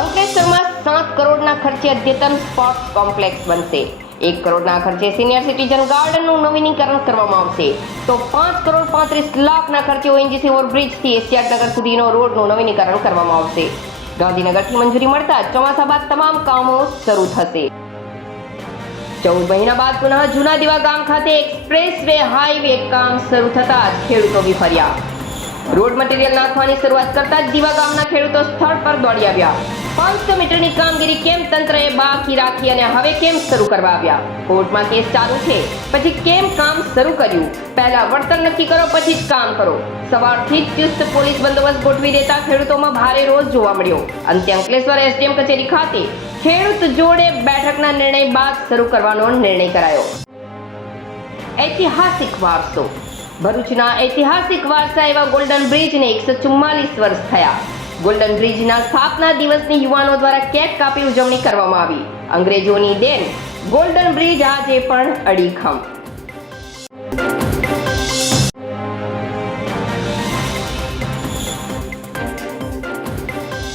અંકલેશ્વરમાં સાત કરોડના ખર્ચે અદ્યતન સ્પોર્ટ્સ કોમ્પ્લેક્સ બનશે. એક કરોડના ખર્ચે સિનિયર સિટીઝન ગાર્ડનનું નવીનીકરણ કરવામાં આવશે. તો પાંચ કરોડ પાંત્રીસ લાખના ખર્ચે ઓએનજીસી ઓવરબ્રિજથી એશિયાનગર સુધીનો રોડનું નવીનીકરણ કરવામાં આવશે. ગાંધીનગરથી મંજૂરી મળતા ચોમાસા બાદ તમામ કામો શરૂ થશે. ચૌદ મહિના બાદ પુનઃ જૂના દીવા ગામ ખાતે એક્સપ્રેસ વે હાઈવે કામ શરૂ થતા ખેડૂતો વિફર્યા. રોડ મટીરિયલ નાખવાની શરૂઆત કરતા જ દીવા ગામના ખેડૂતો સ્થળ પર દોડી આવ્યા. પાંચસો મીટરની કામગીરી કેમ તંત્રએ બાકી રાખી અને હવે કેમ શરૂ કરવા આવ્યા? કોર્ટમાં કેસ ચાલુ છે, પછી કેમ કામ શરૂ કર્યું? પહેલા વળતર નક્કી કરો, પછી જ કામ કરો. સવારથી જ ચુસ્ત પોલીસ બંદોબસ્ત ગોઠવી દેતા ખેડૂતોમાં ભારે રોજ જોવા મળ્યો. અંતે અંકલેશ્વર એસડીએમ કચેરી ખાતે ખેડૂત જોડે બેઠકના નિર્ણય બાદ શરૂ કરવાનો નિર્ણય કરાયો. ઐતિહાસિક વારસો. ભરૂચના ઐતિહાસિક વારસા એવા ગોલ્ડન બ્રિજને એકસો ચુમ્માલીસ વર્ષ થયા. ગોલ્ડન બ્રિજના સ્થાપના દિવસની યુવાનો દ્વારા કેક કાપી ઉજવણી કરવામાં આવી. અંગ્રેજોની દેન ગોલ્ડન બ્રિજ આજે પણ અડીખમ.